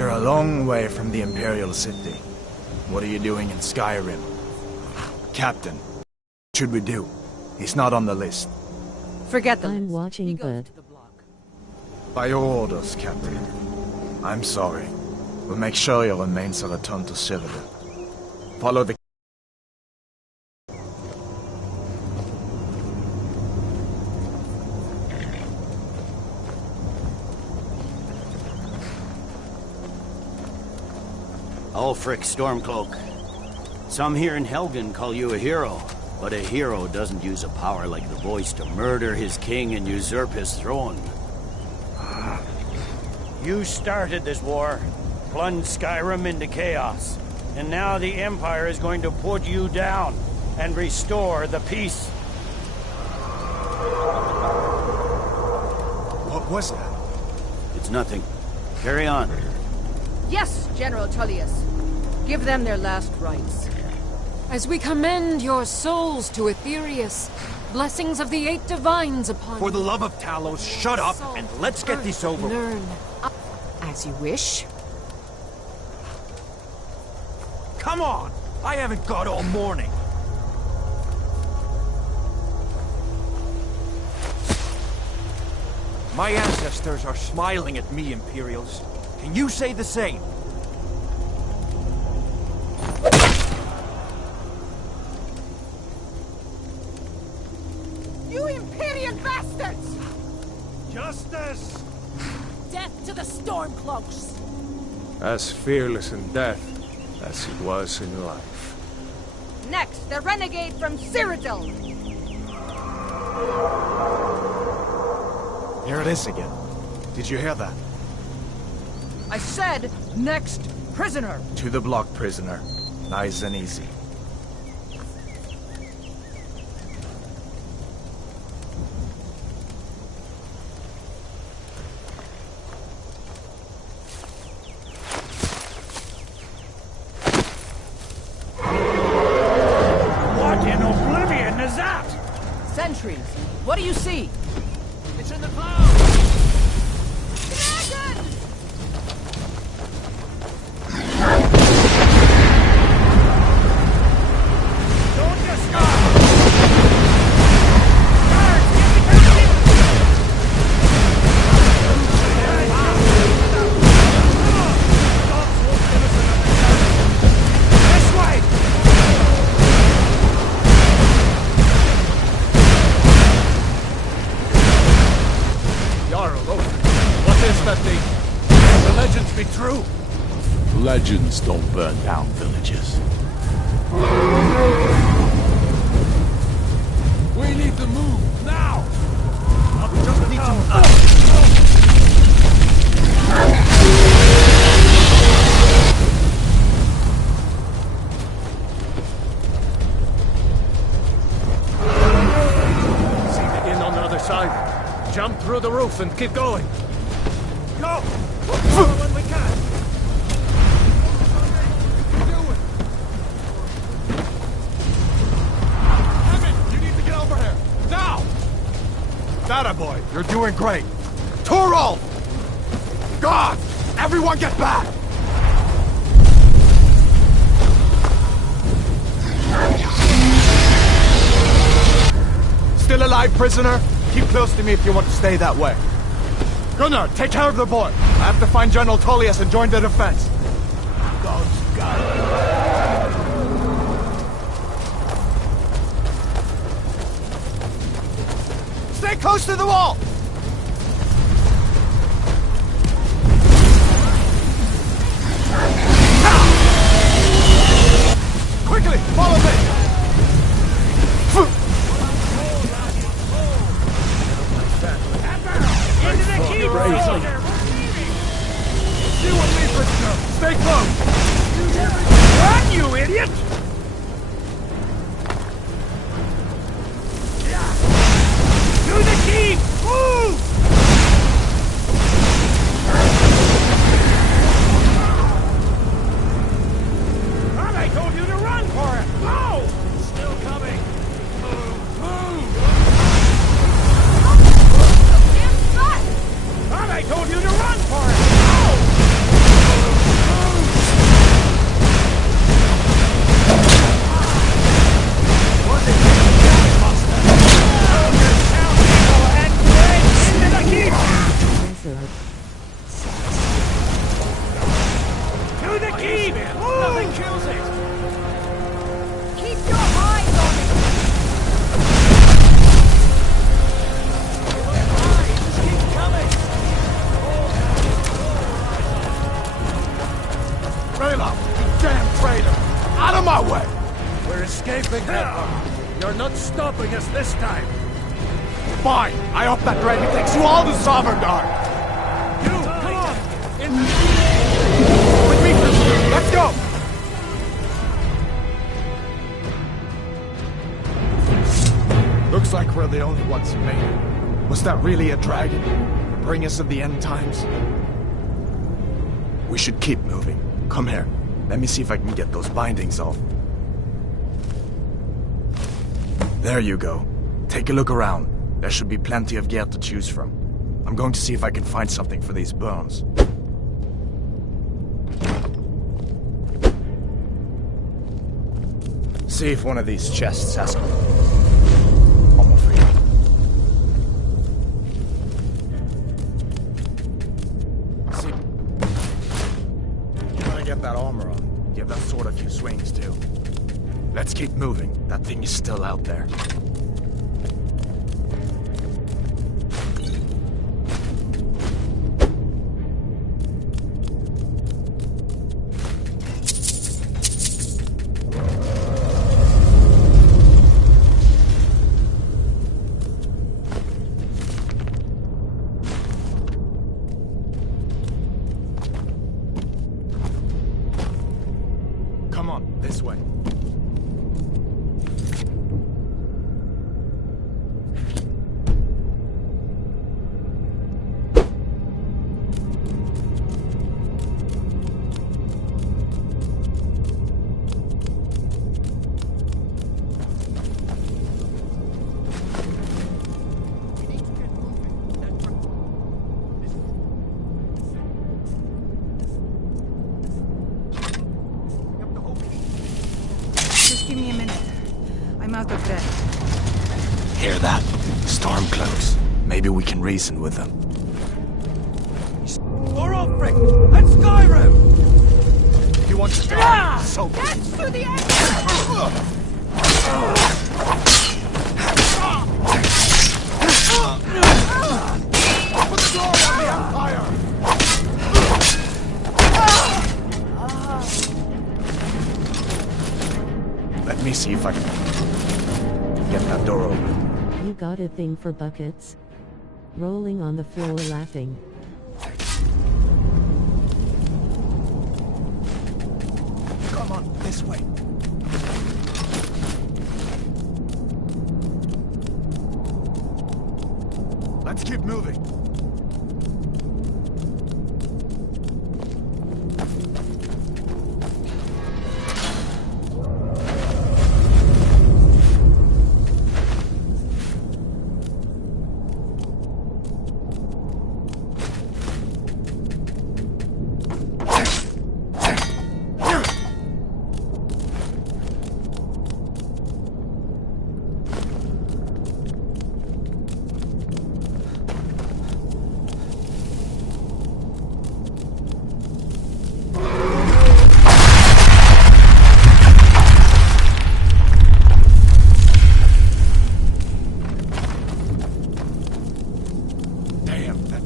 You're a long way from the Imperial City. What are you doing in Skyrim? Captain, what should we do? He's not on the list. Forget them. I'm watching Bird. By your orders, Captain. I'm sorry. We'll make sure your remains are returned to Cyrodiil. Follow the... Ulfric Stormcloak. Some here in Helgen call you a hero, but a hero doesn't use a power like the voice to murder his king and usurp his throne. You started this war, plunged Skyrim into chaos, and now the Empire is going to put you down and restore the peace. What was that? It's nothing. Carry on. Yes, General Tullius. Give them their last rites. As we commend your souls to Aetherius, blessings of the eight divines upon For the you. love of Talos, shut up and let's get this over with. Learn. As you wish. Come on! I haven't got all morning. My ancestors are smiling at me, Imperials. Can you say the same? You Imperial bastards! Justice! Death to the Stormcloaks! As fearless in death as he was in life. Next, the renegade from Cyrodiil! Here it is again. Did you hear that? I said, next prisoner! To the block, prisoner. Nice and easy. What in oblivion is that? Sentries, what do you see? It's in the clouds! Dragon! Don't just stop! Guards, get behind him! This way! Jarl, what is that thing? Can the legends be true? Legends don't burn down villages. We need to move, now! Just need to... See the inn on the other side. Jump through the roof and keep going. Go! Follow when we can! Evan, you need to get over here! Now! That boy, you're doing great. Torol! God! Everyone get back! Still alive, prisoner? Keep close to me if you want to stay that way. Gunnar, take care of the boy. I have to find General Tullius and join the defense. Stay close to the wall! Quickly, follow me! Into the keep! Bravely. You and me, prisoner! Stay close! Run, you idiot! To the keep! Move! Thought I told you to run for it! Go! Still coming! Move! Thought I told you to run for it! Go! escaping, Edward. You're not stopping us this time. Fine! I hope that dragon takes you all to Sovngarde! You, come on! With me, let's go! Looks like we're the only ones who made it. Was that really a dragon? Bring us of the end times? We should keep moving. Come here. Let me see if I can get those bindings off. There you go. Take a look around. There should be plenty of gear to choose from. I'm going to see if I can find something for these bones. See if one of these chests has armor for you. See, you gotta get that armor on. Give that sword a few swings too. Let's keep moving. That thing is still out there. Come on, this way. Give me a minute. I'm out of breath. Hear that? Stormcloaks. Maybe we can reason with them. For Ulfric and Skyrim! You want to die? So That's to the end! Open the door on the Empire! Let me see if I can get that door open. You got a thing for buckets? Rolling on the floor laughing. Come on, this way. Let's keep moving.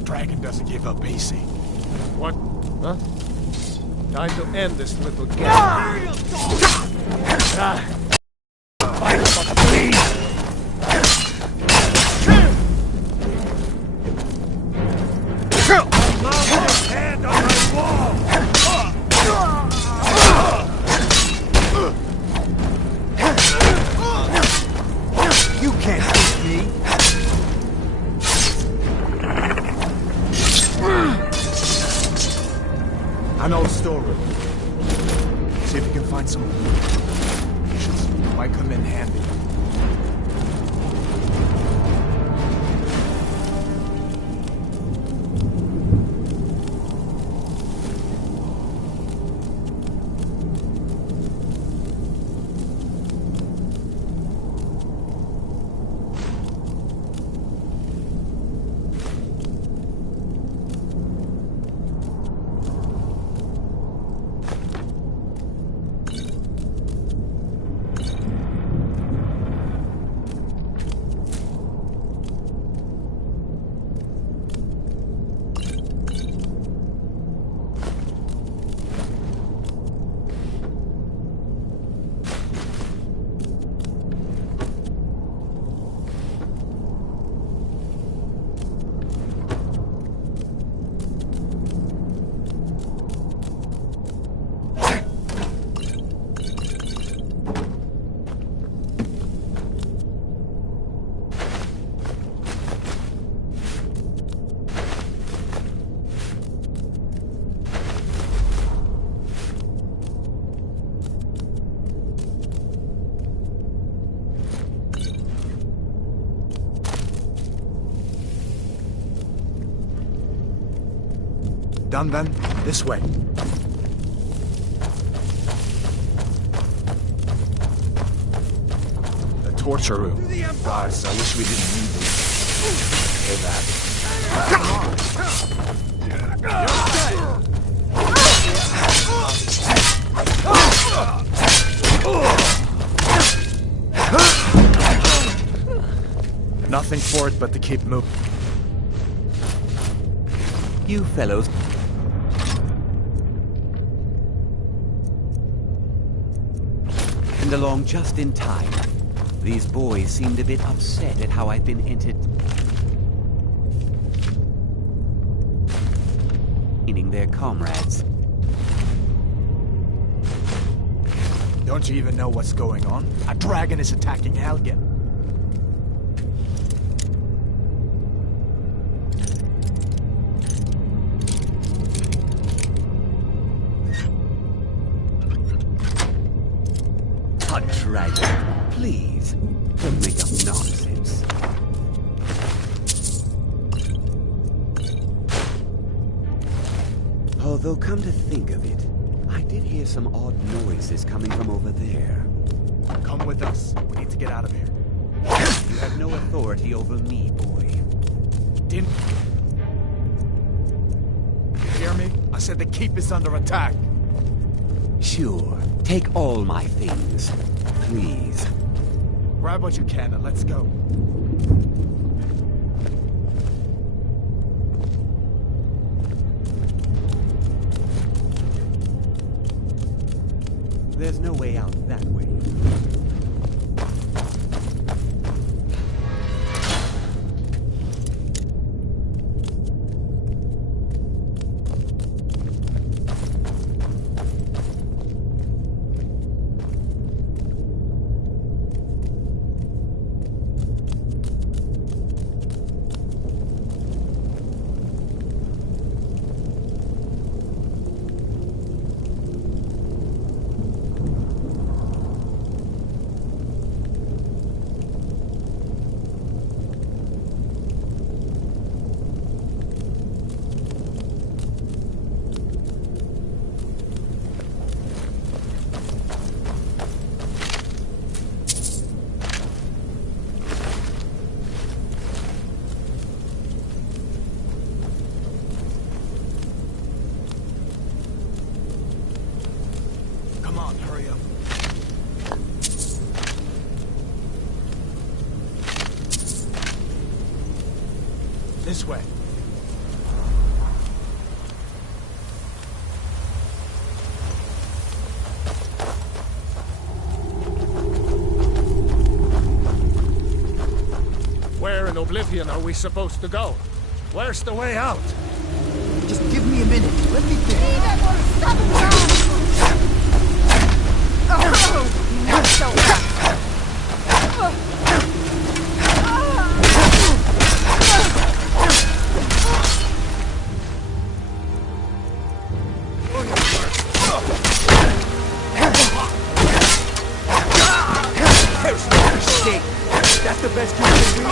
Dragon doesn't give up easy. What? Huh? Time to end this little game. Hand on my wall! You can't beat me! An old storeroom. See if you can find some potions. Might come in handy. Done then? This way. The torture room. Guards, I wish we didn't need these. Hear that? Nothing for it but to keep moving. You fellows. And along just in time. These boys seemed a bit upset at how I'd been entertaining their comrades. Don't you even know what's going on? A dragon is attacking Helgen. A dragon. Please, don't make up nonsense. Although, come to think of it, I did hear some odd noises coming from over there. Come with us. We need to get out of here. You have no authority over me, boy. Didn't... You hear me? I said the keep is under attack. Sure, take all my things. Please. Grab what you can and let's go. There's no way out that way. Come on, hurry up. This way. Where in Oblivion are we supposed to go? Where's the way out? Just give me a minute. Let me think. Not so fast. That's the best you can do.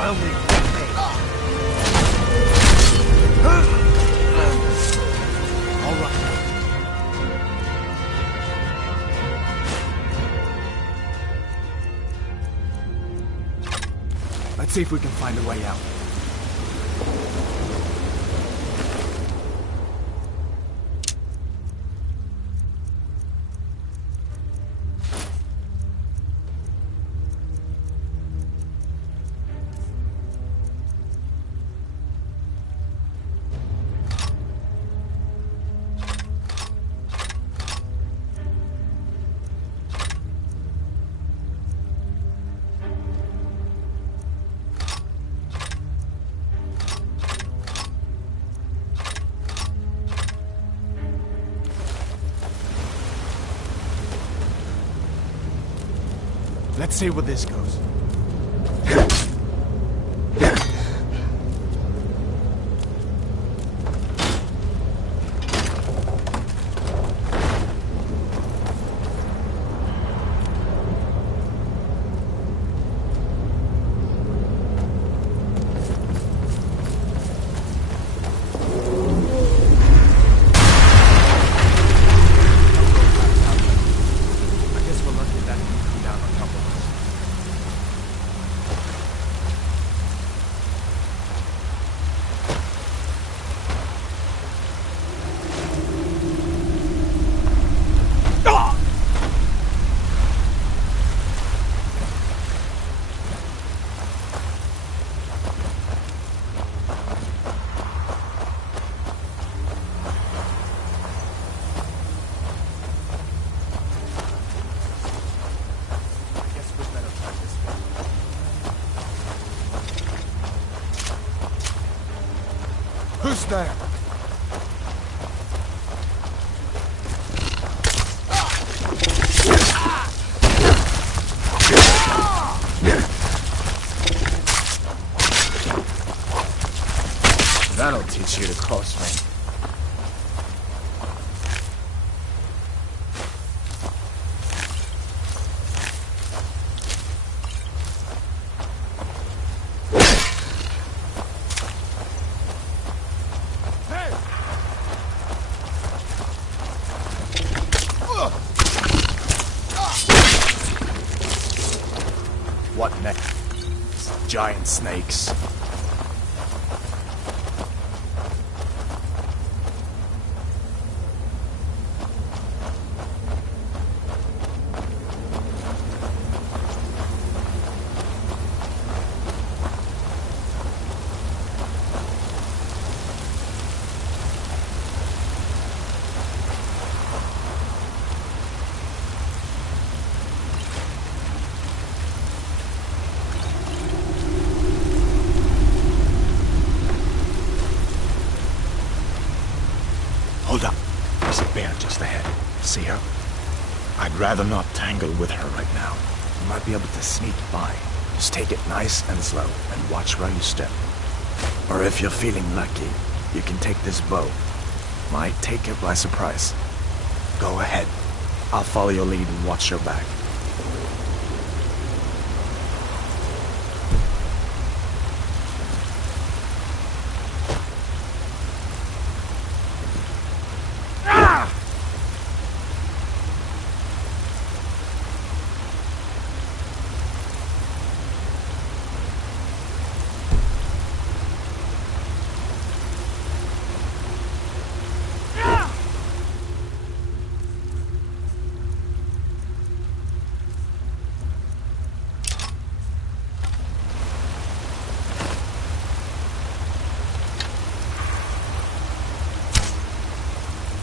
I'll make you pay. All right. Let's see if we can find a way out. Let's see where this goes. I guess we're lucky that didn't come down on top of us. I guess we better try this way. Who's there? That'll teach you to close range. What next? Giant snakes. Hold up. There's a bear just ahead. See her? I'd rather not tangle with her right now. You might be able to sneak by. Just take it nice and slow and watch where you step. Or if you're feeling lucky, you can take this bow. Might take her by surprise. Go ahead. I'll follow your lead and watch your back.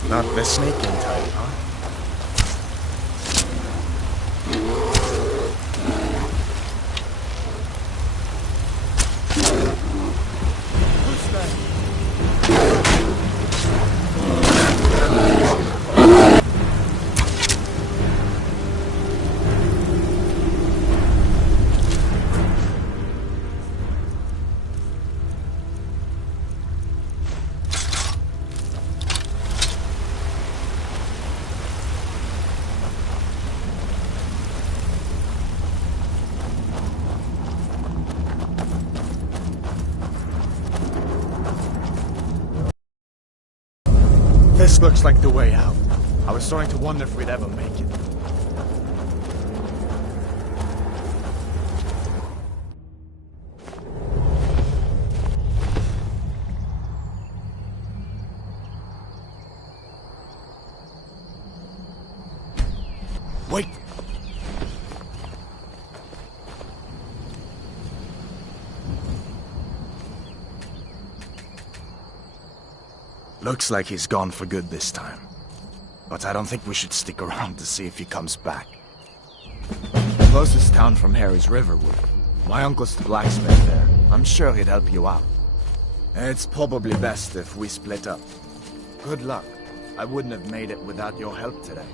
Not the snaking type, huh? Who's that? This looks like the way out. I was starting to wonder if we'd ever make it. Wait! Looks like he's gone for good this time. But I don't think we should stick around to see if he comes back. The closest town from here is Riverwood. My uncle's the blacksmith there. I'm sure he'd help you out. It's probably best if we split up. Good luck. I wouldn't have made it without your help today.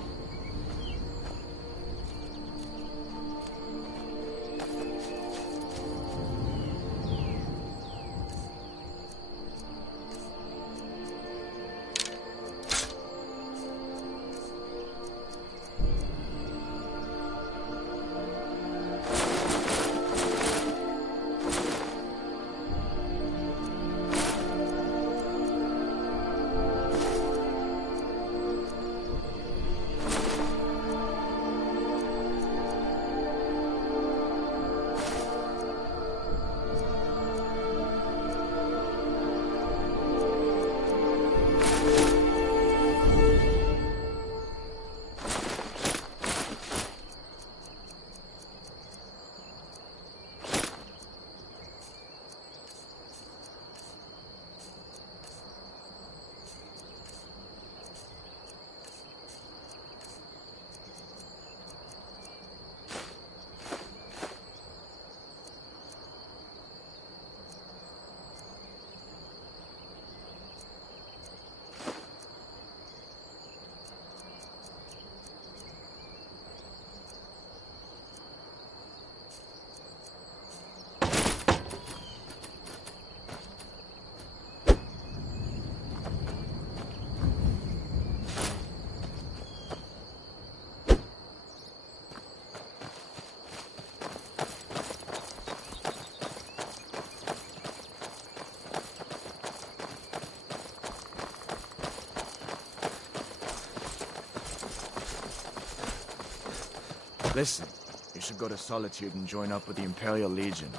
Listen, you should go to Solitude and join up with the Imperial Legion.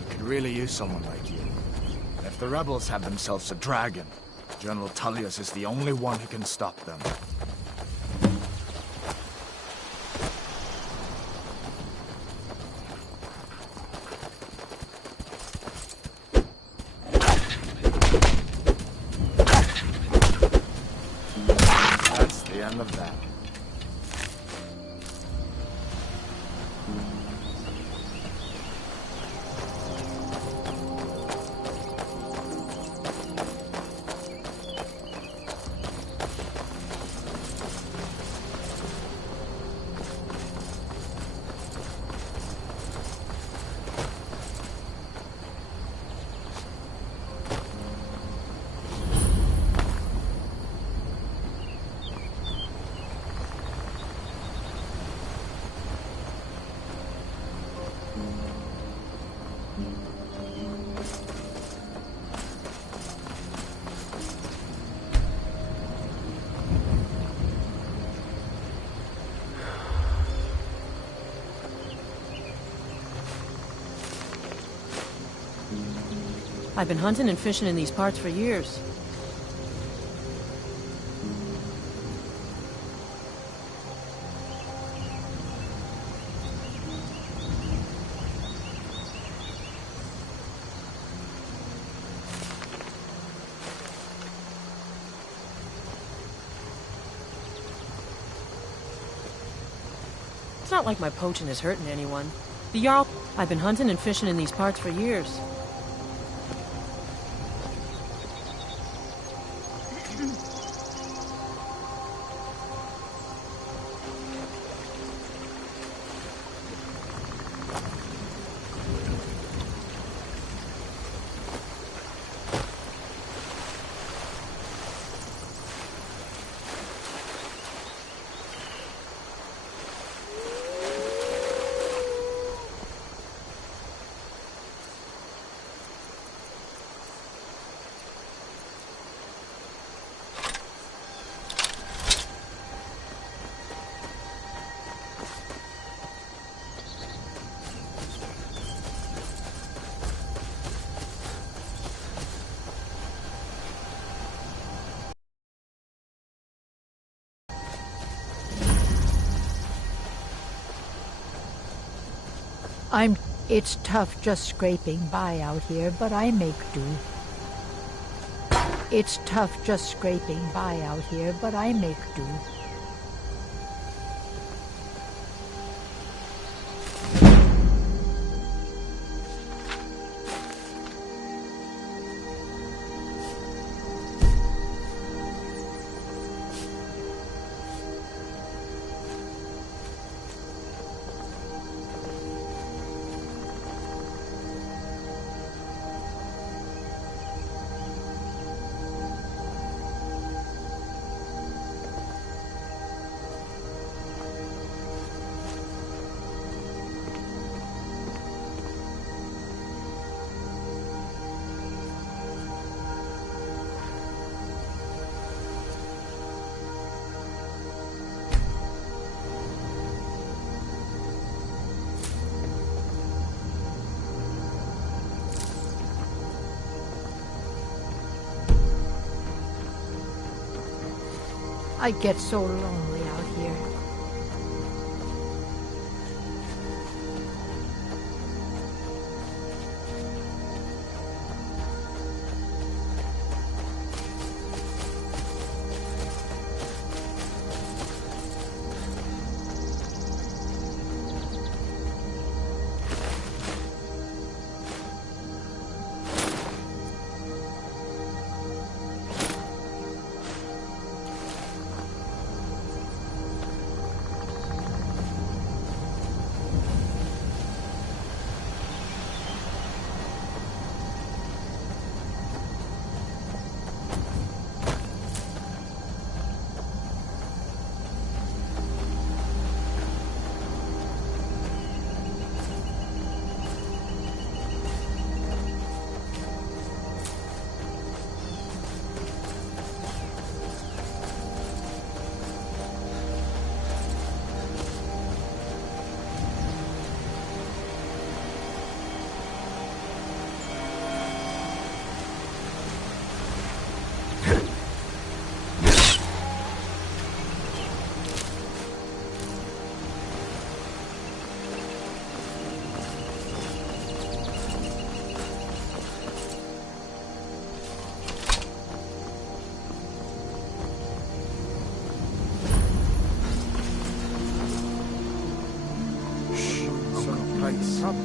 We could really use someone like you. And if the rebels have themselves a dragon, General Tullius is the only one who can stop them. That's the end of that. I've been hunting and fishing in these parts for years. It's not like my poaching is hurting anyone. The Jarl... I've been hunting and fishing in these parts for years. It's tough just scraping by out here, but I make do. It's tough just scraping by out here, but I make do. I get so lonely out here.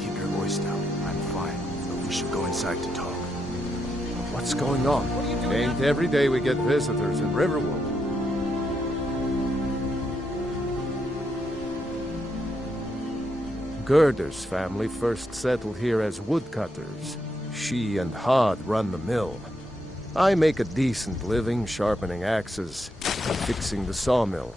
Keep your voice down. I'm fine, but we should go inside to talk. What's going on? It ain't every day we get visitors in Riverwood. Gerder's family first settled here as woodcutters. She and Hod run the mill. I make a decent living sharpening axes and fixing the sawmill.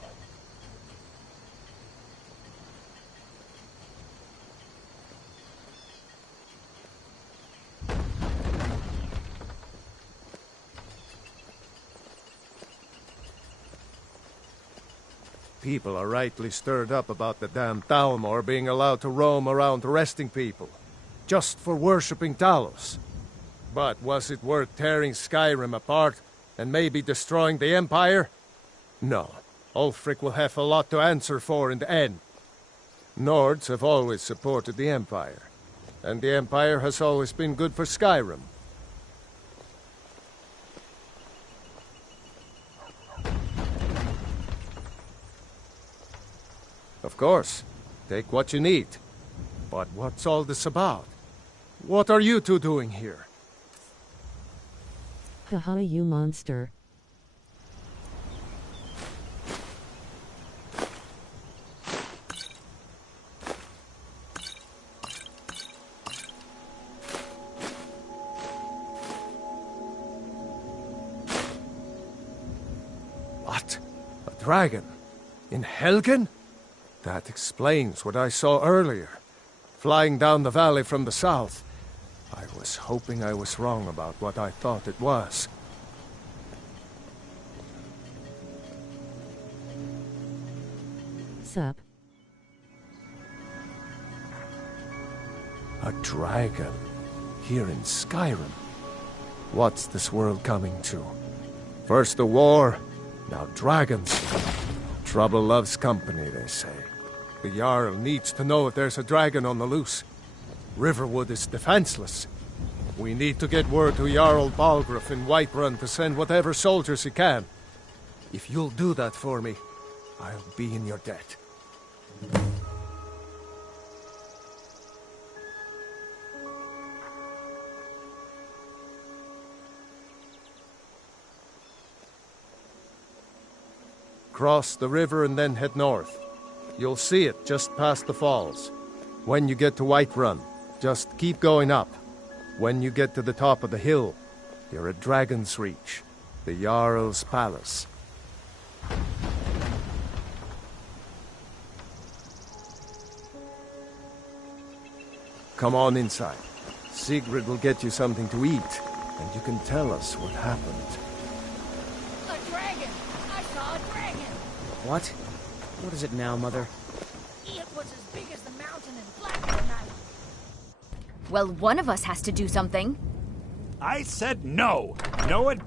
People are rightly stirred up about the damn Thalmor being allowed to roam around arresting people, just for worshipping Talos. But was it worth tearing Skyrim apart and maybe destroying the Empire? No. Ulfric will have a lot to answer for in the end. Nords have always supported the Empire, and the Empire has always been good for Skyrim. Of course. Take what you need. But what's all this about? What are you two doing here? Haha, you monster. What? A dragon? In Helgen? That explains what I saw earlier. Flying down the valley from the south. I was hoping I was wrong about what I thought it was. Sup? A dragon. Here in Skyrim. What's this world coming to? First a war, now dragons. Trouble loves company, they say. The Jarl needs to know if there's a dragon on the loose. Riverwood is defenseless. We need to get word to Jarl Balgruuf in Whiterun to send whatever soldiers he can. If you'll do that for me, I'll be in your debt. Cross the river and then head north. You'll see it just past the falls. When you get to Whiterun, just keep going up. When you get to the top of the hill, you're at Dragon's Reach, the Jarl's palace. Come on inside. Sigrid will get you something to eat, and you can tell us what happened. A dragon! I saw a dragon! What? What is it now, Mother? It was as big as the mountain and black as night. Well, one of us has to do something. I said no! No one...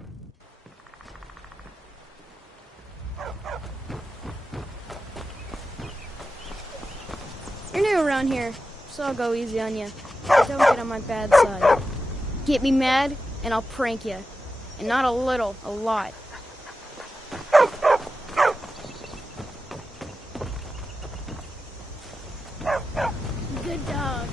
You're new around here, so I'll go easy on you. Don't get on my bad side. Get me mad, and I'll prank you. And not a little, a lot. Good dog.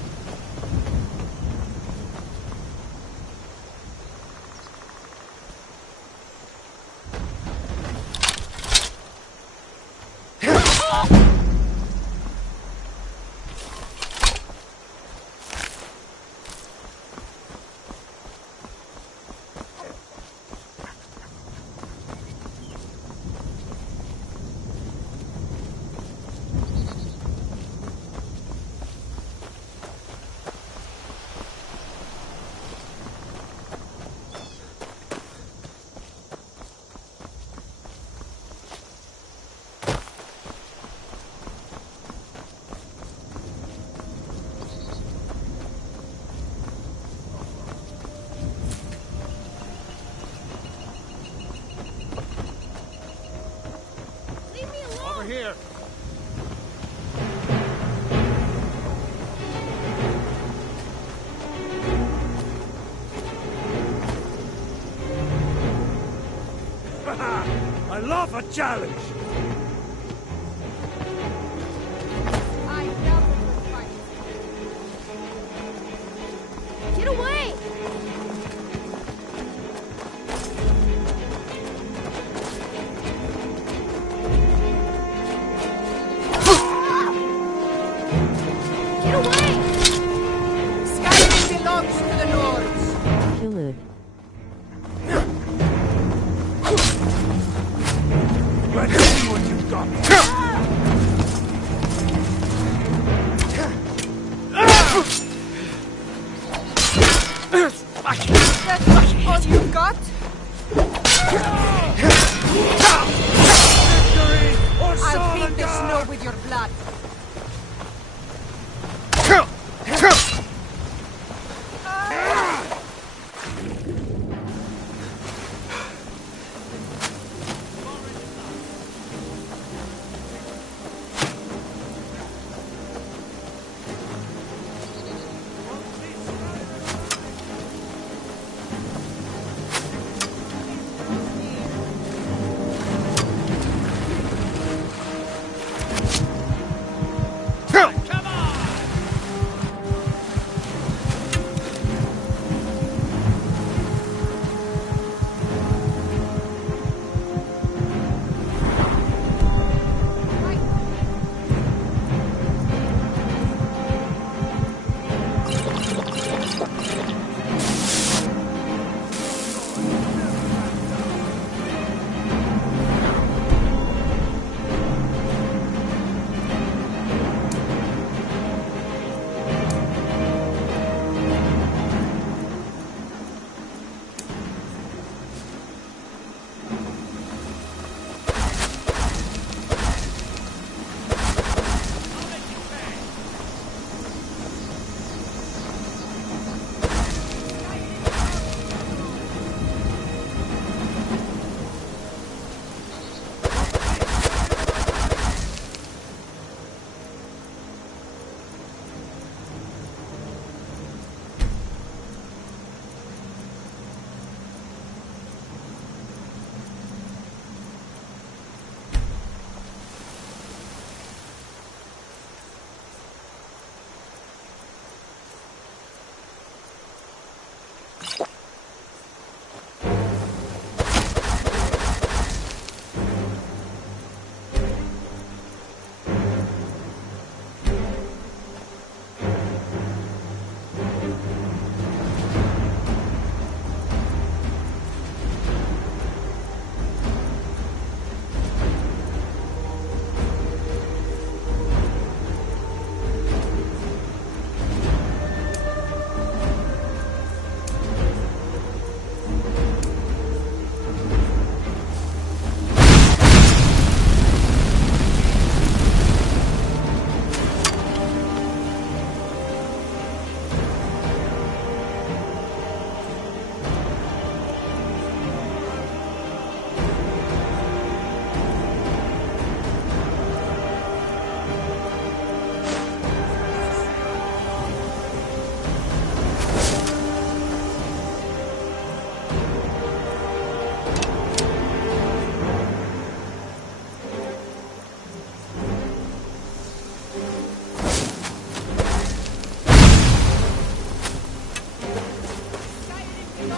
Here. I love a challenge! I love a good fight. Get away! Get away! Skyrim belongs to the Lords. Kill it. Let's see what you've got! That's all you've got? I'll paint the snow with your blood.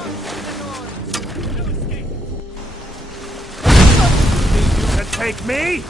Think you can take me?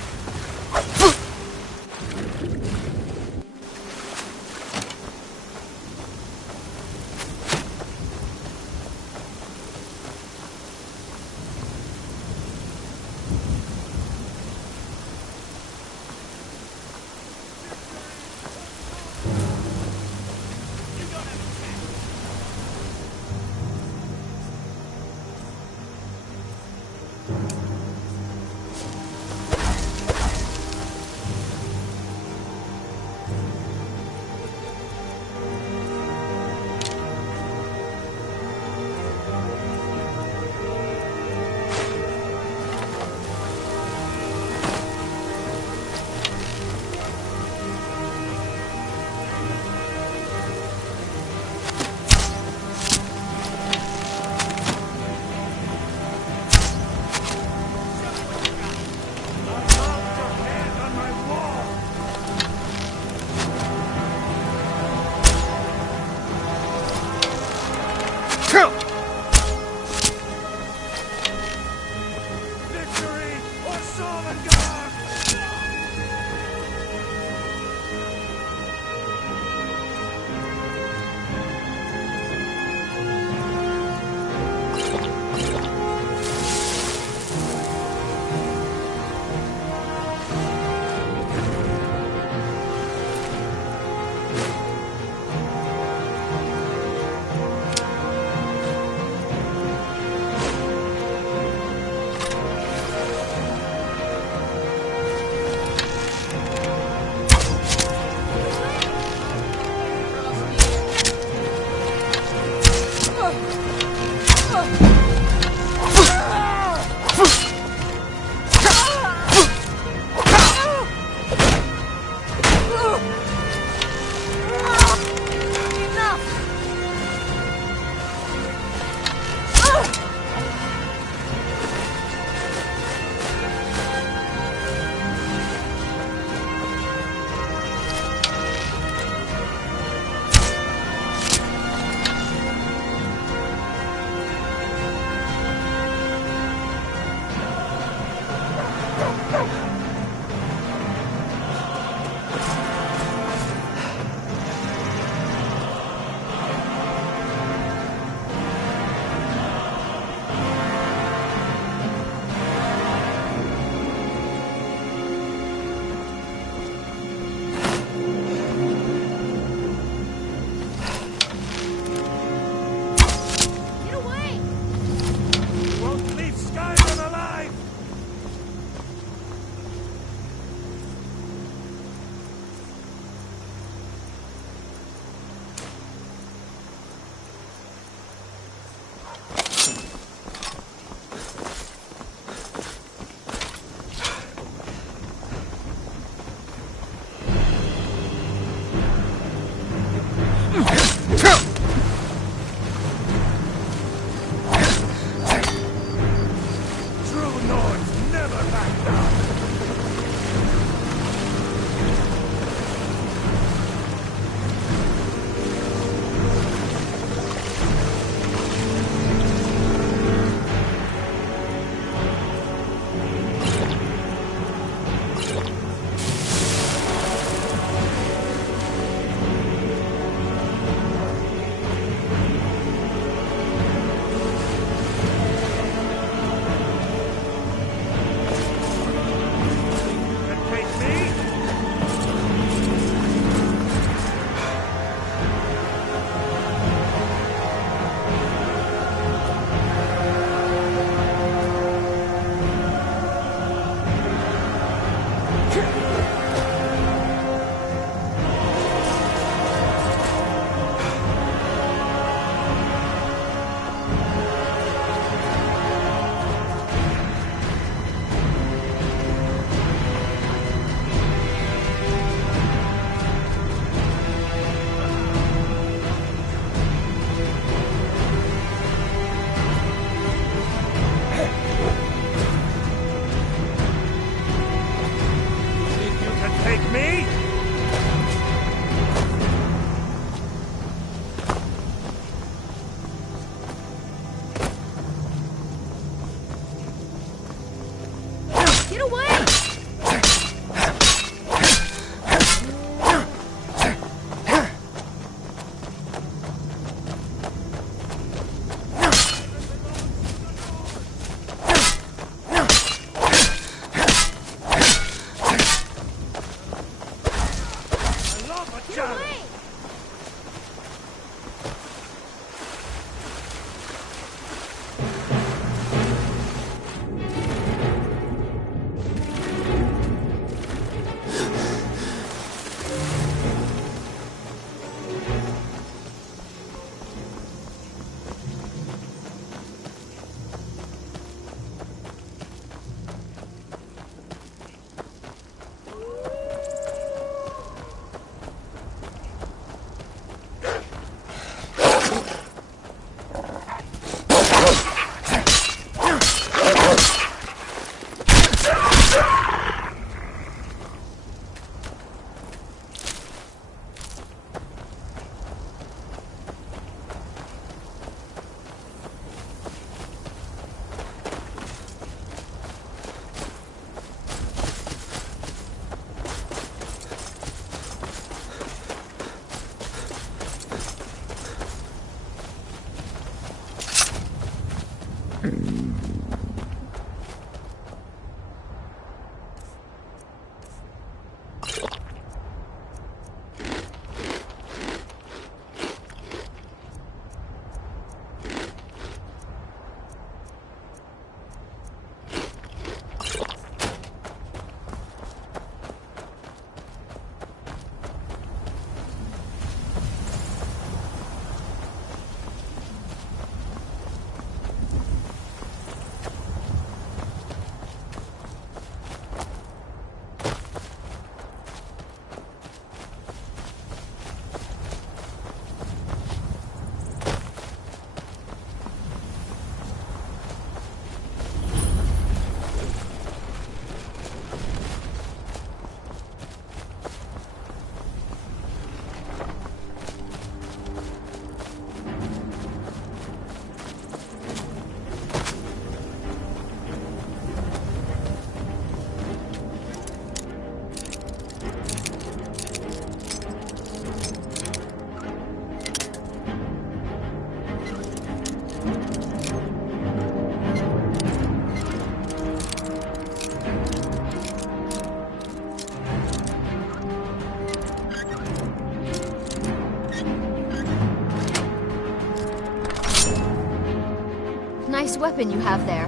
Nice weapon you have there.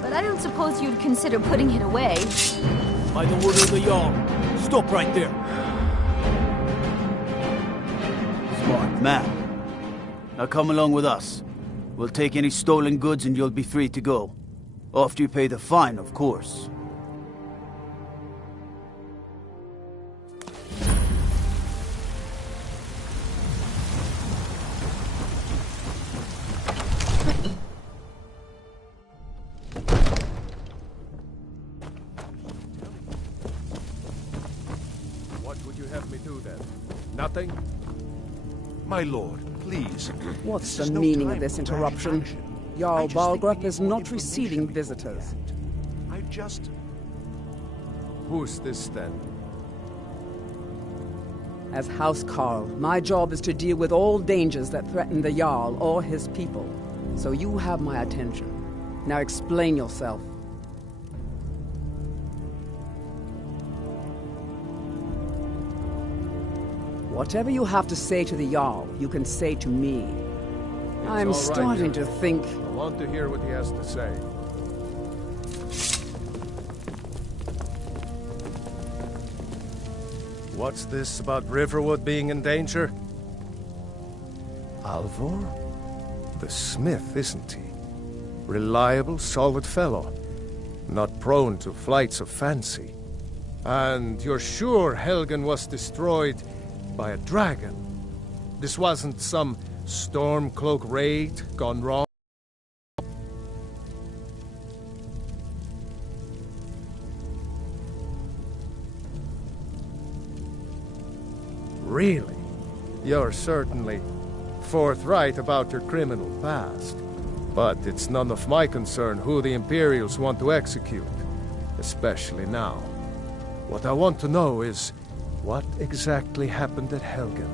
But I don't suppose you'd consider putting it away. By the order of the Jarl, stop right there. Smart man. Now come along with us. We'll take any stolen goods and you'll be free to go. After you pay the fine, of course. What would you have me do then? Nothing? My lord, please. What's the meaning of this interruption? Jarl Balgrup is not receiving visitors. I just... Who's this then? As House Carl, my job is to deal with all dangers that threaten the Jarl or his people. So you have my attention. Now explain yourself. Whatever you have to say to the Jarl, you can say to me. I'm starting to think... I want to hear what he has to say. What's this about Riverwood being in danger? Alvor? The smith, isn't he? Reliable, solid fellow. Not prone to flights of fancy. And you're sure Helgen was destroyed by a dragon? This wasn't some Stormcloak raid gone wrong? Really? You're certainly forthright about your criminal past. But it's none of my concern who the Imperials want to execute. Especially now. What I want to know is, what exactly happened at Helgen?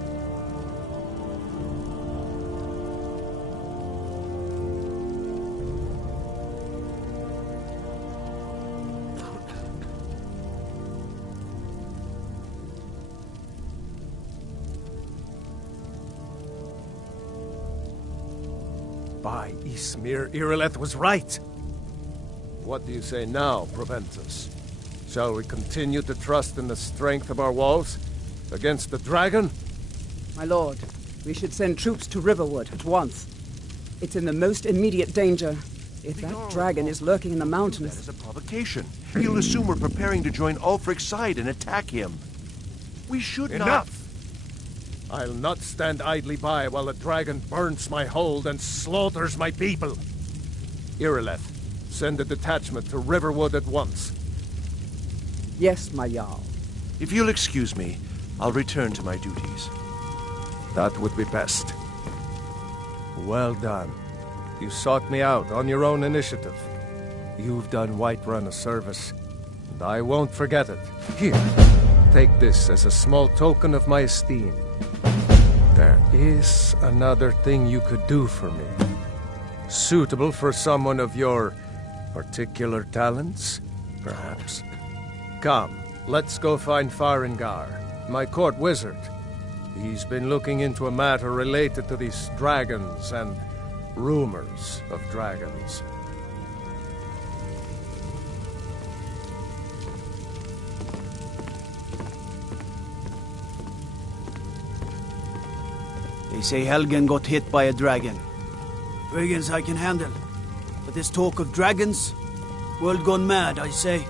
By Ismir, Irileth was right. What do you say now, Proventus? Shall we continue to trust in the strength of our walls against the dragon? My lord, we should send troops to Riverwood at once. It's in the most immediate danger. If that dragon is lurking in the mountains... That is a provocation. He'll assume we're preparing to join Ulfric's side and attack him. We should not... Enough! I'll not stand idly by while the dragon burns my hold and slaughters my people. Irileth, send a detachment to Riverwood at once. Yes, my Jarl. If you'll excuse me, I'll return to my duties. That would be best. Well done. You sought me out on your own initiative. You've done Whiterun a service, and I won't forget it. Here, take this as a small token of my esteem. There is another thing you could do for me. Suitable for someone of your particular talents, perhaps. Come, let's go find Farengar, my court wizard. He's been looking into a matter related to these dragons and rumors of dragons. They say Helgen got hit by a dragon. Dragons I can handle. But this talk of dragons? World gone mad, I say.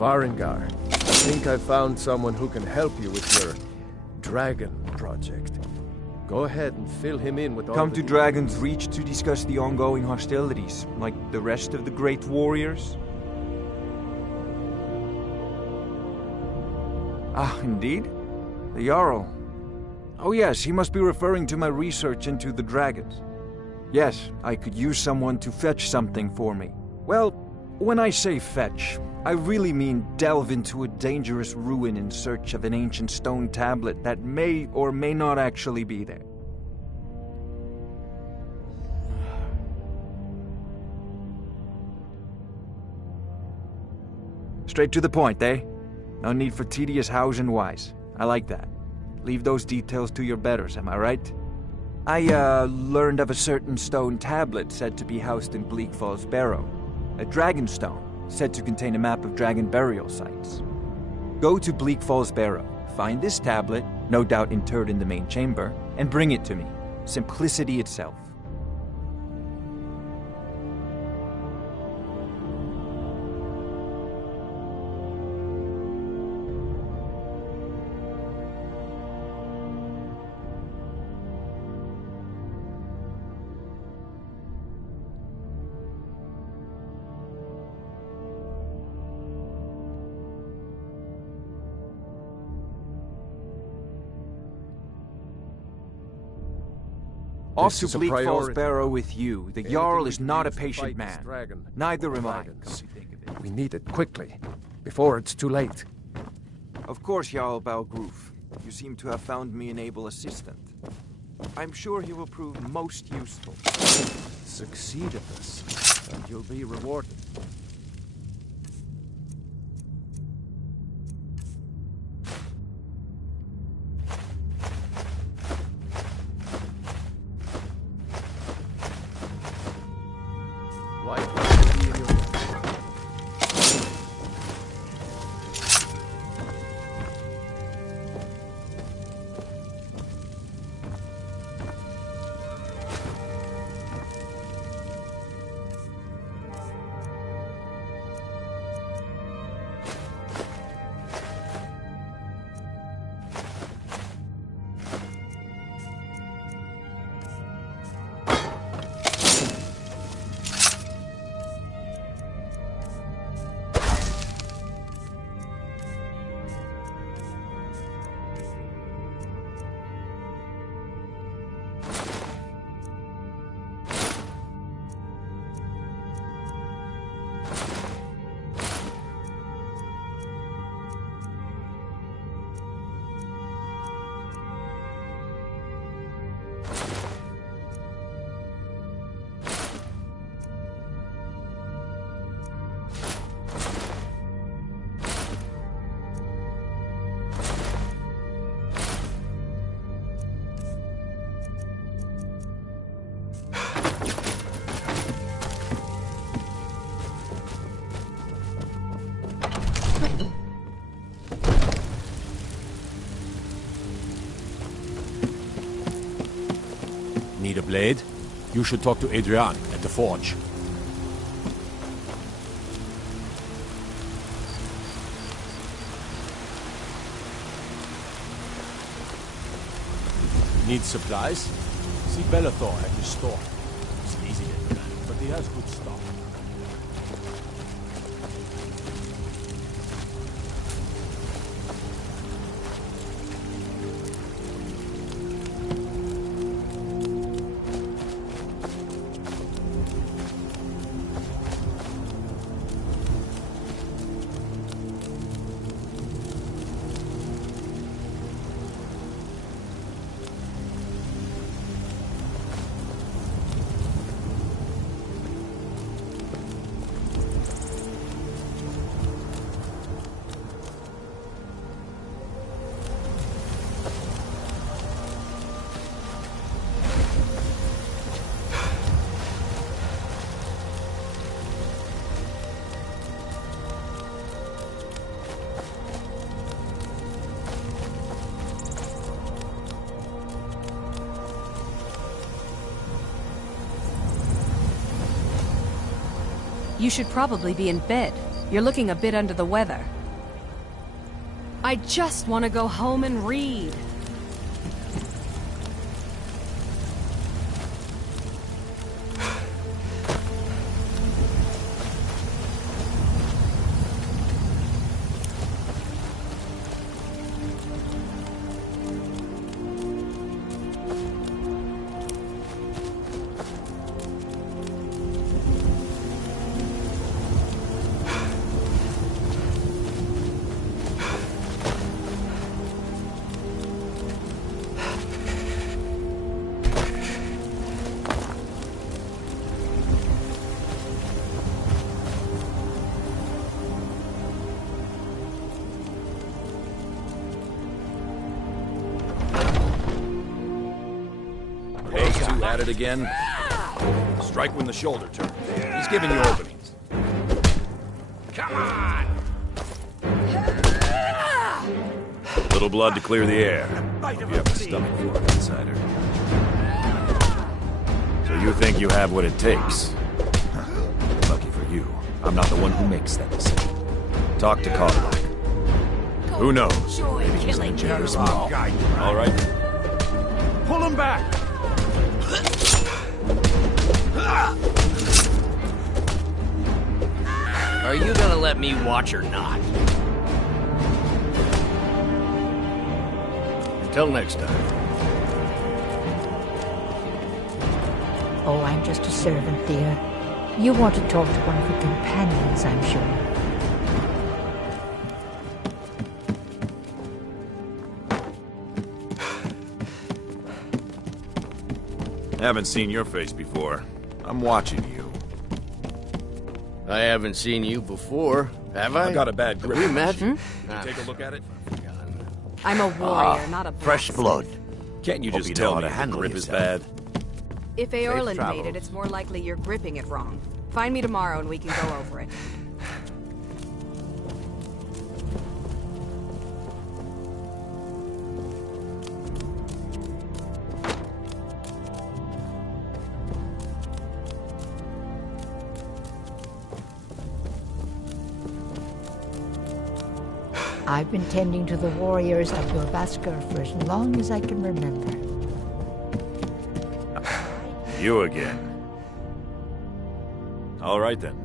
Farengar, I think I found someone who can help you with your dragon project. Go ahead and fill him in with all Come the to Dragon's Reach to discuss the ongoing hostilities, like the rest of the great warriors? Ah, indeed? The Jarl. Oh yes, he must be referring to my research into the dragons. Yes, I could use someone to fetch something for me. Well, when I say fetch, I really mean delve into a dangerous ruin in search of an ancient stone tablet that may or may not actually be there. Straight to the point, eh? No need for tedious hows and whys. I like that. Leave those details to your betters, am I right? I, learned of a certain stone tablet said to be housed in Bleak Falls Barrow. A dragon stone, said to contain a map of dragon burial sites. Go to Bleak Falls Barrow, find this tablet, no doubt interred in the main chamber, and bring it to me. Simplicity itself. Off to Bleak Falls Barrow with you. The Jarl is not a patient man. Neither am I. We need it quickly, before it's too late. Of course, Jarl Balgroof. You seem to have found me an able assistant. I'm sure he will prove most useful. Succeed at this, and you'll be rewarded. Need a blade? You should talk to Adrian at the forge. Need supplies? See Bellathor at his store. He's an easy little man, but he has good stuff. You should probably be in bed. You're looking a bit under the weather. I just want to go home and read. At it again. Strike when the shoulder turns. He's giving you openings. Come on! Little blood to clear the air. Hope you have a stomach for it, insider. So you think you have what it takes? Lucky for you, I'm not the one who makes that decision. Talk to Carlac. Who knows? Maybe he's in jail small. All right. Pull him back! Are you gonna let me watch or not? Until next time. Oh, I'm just a servant, dear. You want to talk to one of the companions, I'm sure. Haven't seen your face before. I'm watching you. I haven't seen you before, have I? I got a bad grip. We met? Can you take a look at it? I'm a warrior, not a fresh blood. Can't you Hope just you tell know me how to handle the grip is yourself. bad? If Aorland Safe made it, it's more likely you're gripping it wrong. Find me tomorrow and we can go over it. I've been tending to the warriors of Vilvaskar for as long as I can remember. You again. All right then.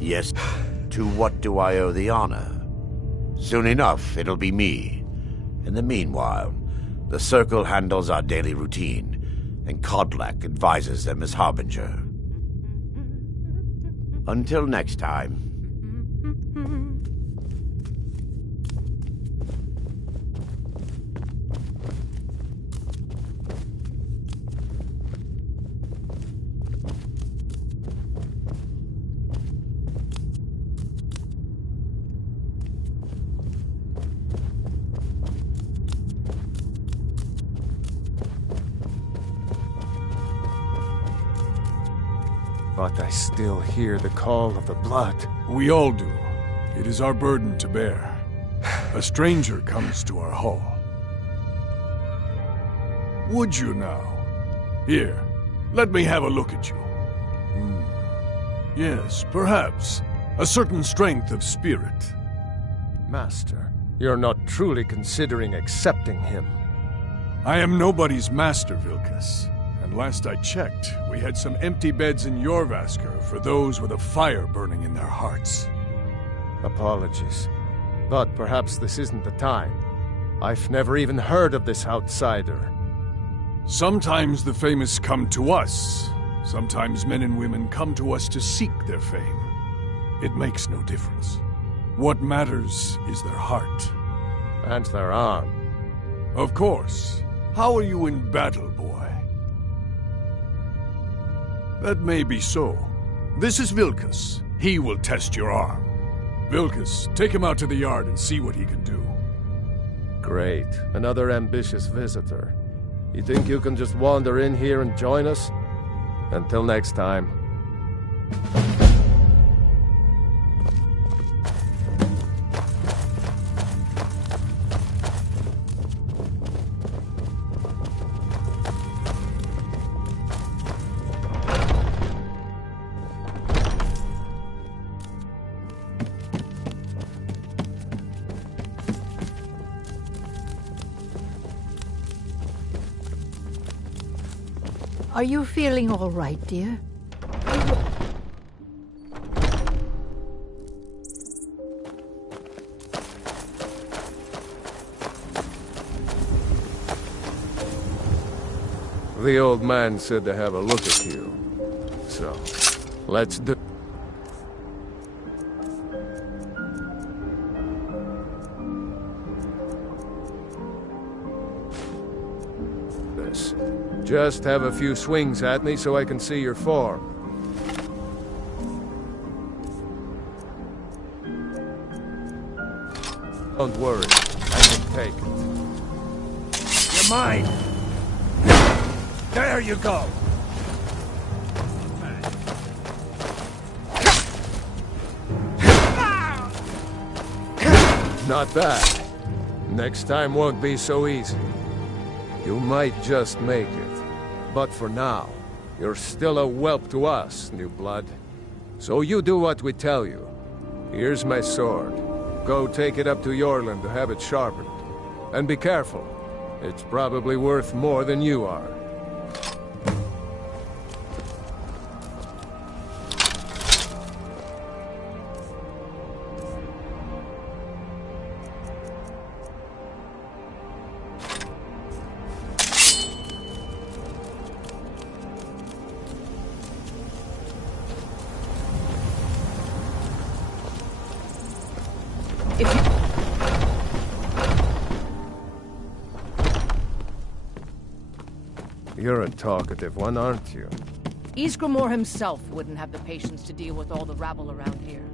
Yes. To what do I owe the honor? Soon enough, it'll be me. In the meanwhile, the Circle handles our daily routine, and Kodlak advises them as Harbinger. Until next time. But I still hear the call of the blood. We all do. It is our burden to bear. A stranger comes to our hall. Would you now? Here, let me have a look at you. Yes, perhaps. A certain strength of spirit. Master, you're not truly considering accepting him. I am nobody's master, Vilkas. And last I checked, we had some empty beds in Jorvaskr for those with a fire burning in their hearts. Apologies. But perhaps this isn't the time. I've never even heard of this outsider. Sometimes the famous come to us. Sometimes men and women come to us to seek their fame. It makes no difference. What matters is their heart. And their arm. Of course. How are you in battle, boy? That may be so. This is Vilkas. He will test your arm. Vilkas, take him out to the yard and see what he can do. Great. Another ambitious visitor. You think you can just wander in here and join us? Until next time. Are you feeling all right, dear? The old man said to have a look at you. So, let's do... this. Just have a few swings at me so I can see your form. Don't worry, I can take it. You're mine! There you go! Not bad. Next time won't be so easy. You might just make it. But for now, you're still a whelp to us, new blood. So you do what we tell you. Here's my sword. Go take it up to Yorland to have it sharpened. And be careful. It's probably worth more than you are. You're a talkative one, aren't you? Ysgramor himself wouldn't have the patience to deal with all the rabble around here.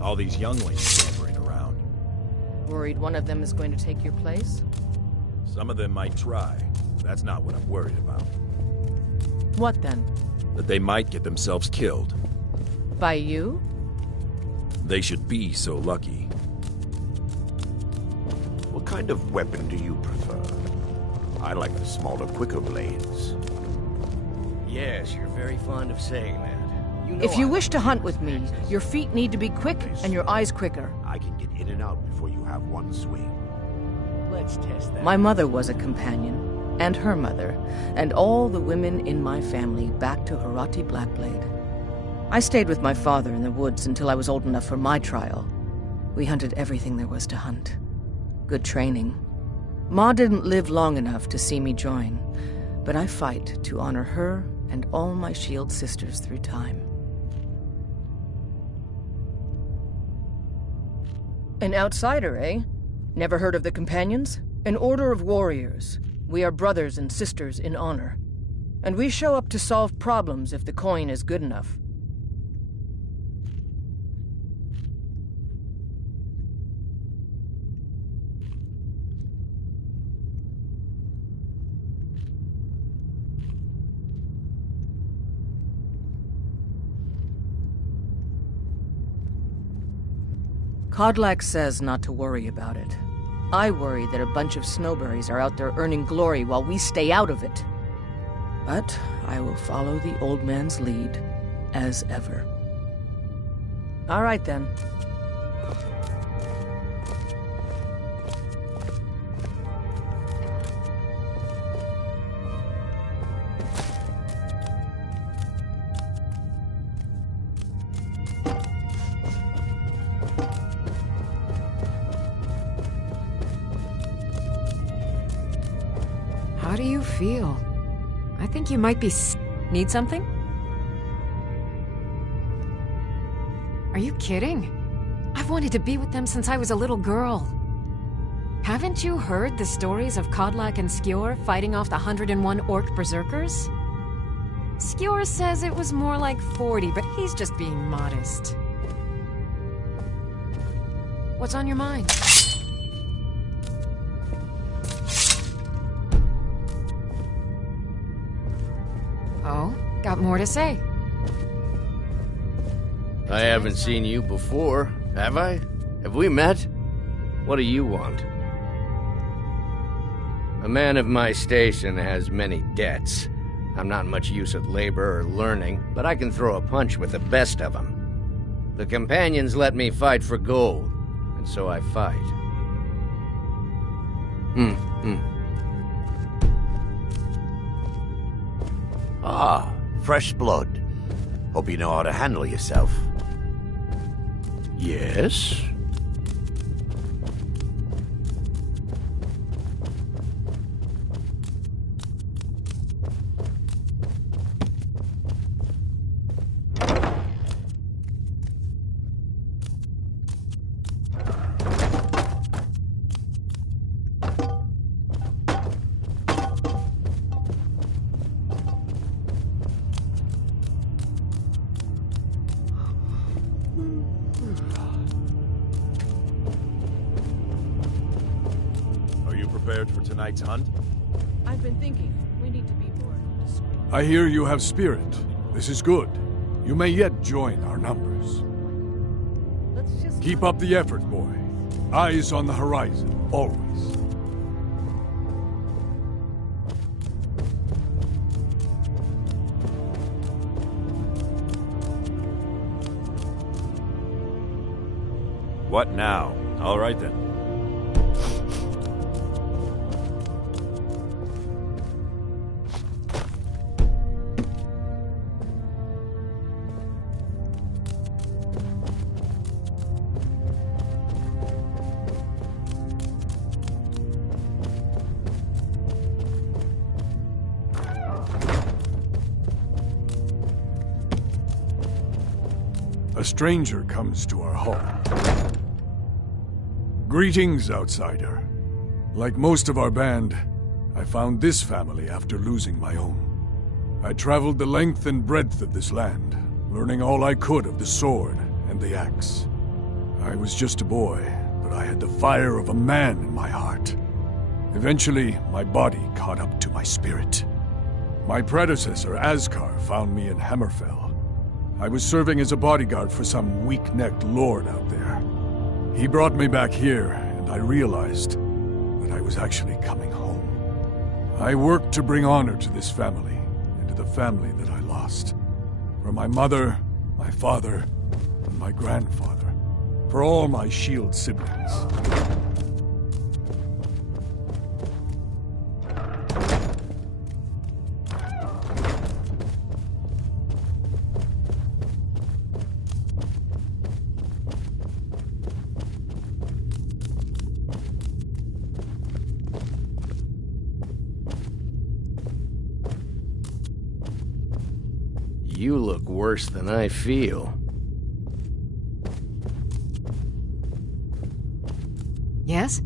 All these younglings scampering around. Worried one of them is going to take your place? Some of them might try. That's not what I'm worried about. What then? That they might get themselves killed. By you? They should be so lucky. What kind of weapon do you prefer? I like the smaller, quicker blades. Yes, you're very fond of saying that. If you wish to hunt with me, your feet need to be quick and your eyes quicker. I can get in and out before you have one swing. Let's test that. My mother was a companion. and her mother, and all the women in my family back to Harati Blackblade. I stayed with my father in the woods until I was old enough for my trial. We hunted everything there was to hunt. Good training. Ma didn't live long enough to see me join, but I fight to honor her and all my shield sisters through time. An outsider, eh? Never heard of the Companions? An order of warriors. We are brothers and sisters in honor. And we show up to solve problems if the coin is good enough. Kodlak says not to worry about it. I worry that a bunch of snowberries are out there earning glory while we stay out of it. But I will follow the old man's lead, as ever. All right, then. How do you feel? I think you might be Need something? Are you kidding? I've wanted to be with them since I was a little girl. Haven't you heard the stories of Kodlak and Skjor fighting off the 101 orc berserkers? Skjor says it was more like 40, but he's just being modest. What's on your mind? Oh, got more to say. I haven't seen you before, have I? Have we met? What do you want? A man of my station has many debts. I'm not much use at labor or learning, but I can throw a punch with the best of them. The Companions let me fight for gold, and so I fight. Ah, fresh blood. Hope you know how to handle yourself. Yes? Prepared for tonight's hunt? I've been thinking. We need to be more discreet. I hear you have spirit. This is good. You may yet join our numbers. Let's just keep up the effort, boy. Eyes on the horizon, always. What now? All right then. A stranger comes to our hall. Greetings, outsider. Like most of our band, I found this family after losing my own. I traveled the length and breadth of this land, learning all I could of the sword and the axe. I was just a boy, but I had the fire of a man in my heart. Eventually, my body caught up to my spirit. My predecessor, Askar, found me in Hammerfell. I was serving as a bodyguard for some weak-necked lord out there. He brought me back here, and I realized that I was actually coming home. I worked to bring honor to this family, and to the family that I lost. For my mother, my father, and my grandfather. For all my shield siblings. You look worse than I feel. Yes?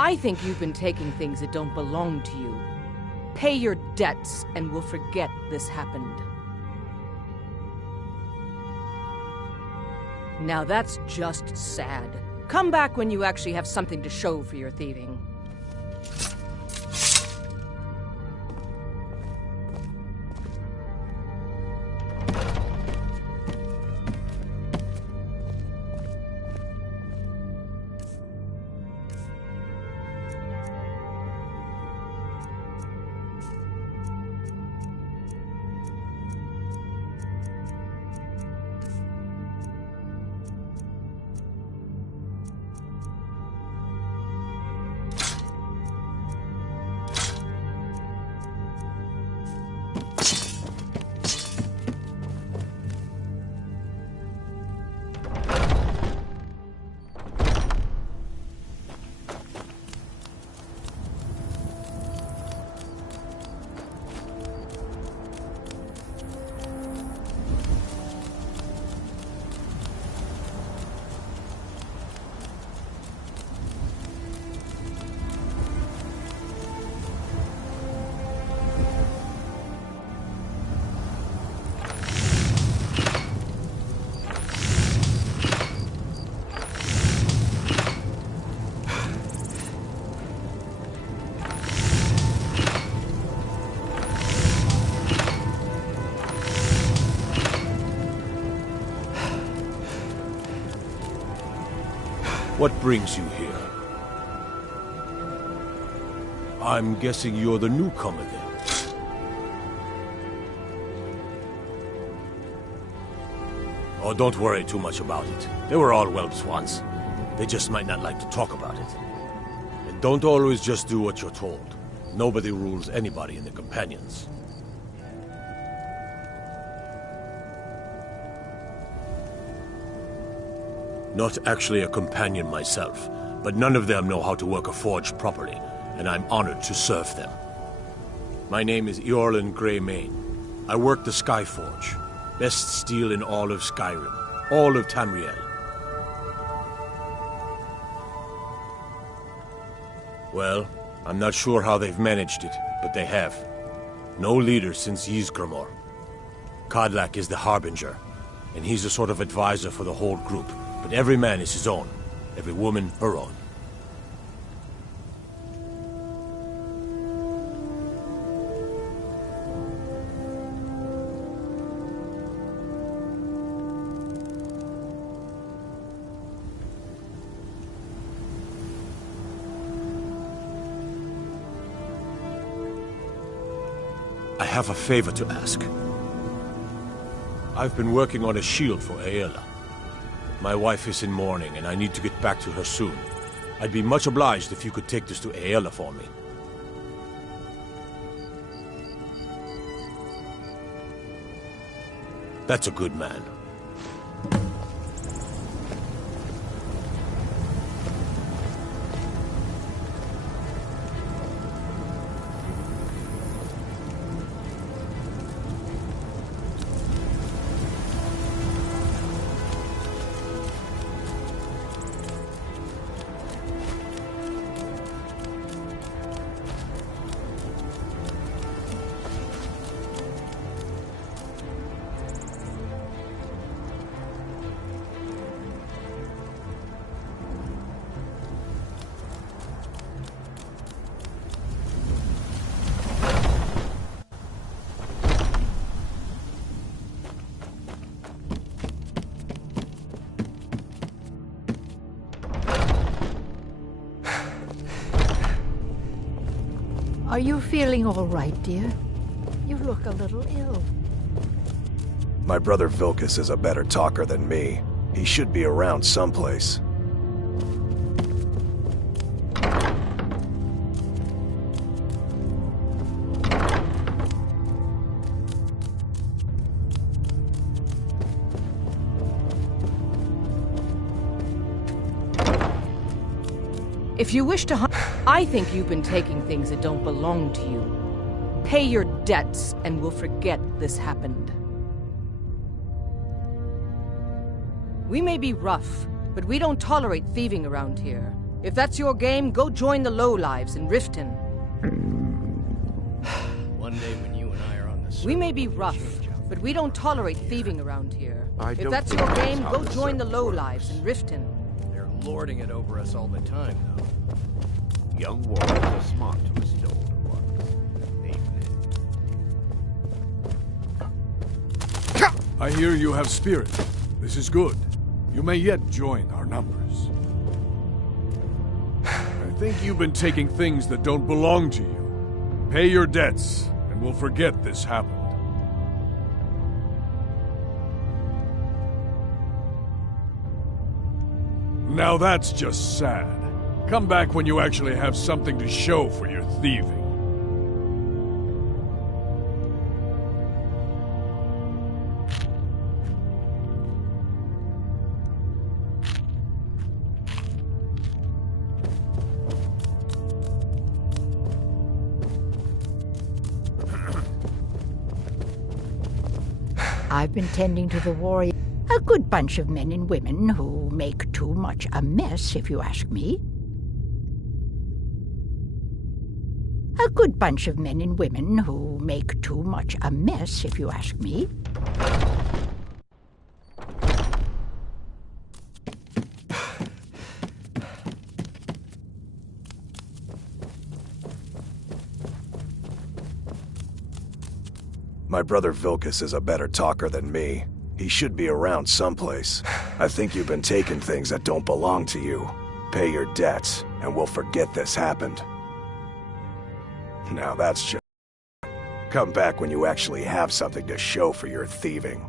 I think you've been taking things that don't belong to you. Pay your debts, and we'll forget this happened. Now that's just sad. Come back when you actually have something to show for your thieving. What brings you here? I'm guessing you're the newcomer then. Oh, don't worry too much about it. They were all whelps once. They just might not like to talk about it. And don't always just do what you're told. Nobody rules anybody in the Companions. Not actually a companion myself, but none of them know how to work a forge properly, and I'm honored to serve them. My name is Eorlin Greymane. I work the Skyforge. Best steel in all of Skyrim, all of Tamriel. Well, I'm not sure how they've managed it, but they have. No leader since Ysgramor. Kodlak is the Harbinger, and he's a sort of advisor for the whole group. But every man is his own, every woman her own. I have a favor to ask. I've been working on a shield for Aela. My wife is in mourning, and I need to get back to her soon. I'd be much obliged if you could take this to Aela for me. That's a good man. Are you feeling all right, dear? You look a little ill. My brother Vilkas is a better talker than me. He should be around someplace. If you wish to hunt, I think you've been taking things that don't belong to you. Pay your debts, and we'll forget this happened. We may be rough, but we don't tolerate thieving around here. If that's your game, go join the lowlives in Riften. One day when you and I are on the We may be rough, but we don't tolerate thieving around here. If that's your game, go join the lowlives in Riften. They're lording it over us all the time, though. Young warriors are smart to listen to older ones. I hear you have spirit. This is good. You may yet join our numbers. I think you've been taking things that don't belong to you. Pay your debts, and we'll forget this happened. Now that's just sad. Come back when you actually have something to show for your thieving. I've been tending to the warrior. A good bunch of men and women who make too much a mess, if you ask me. A good bunch of men and women who make too much a mess, if you ask me. My brother Vilkas is a better talker than me. He should be around someplace. I think you've been taking things that don't belong to you. Pay your debts, and we'll forget this happened. Now that's just... Come back when you actually have something to show for your thieving.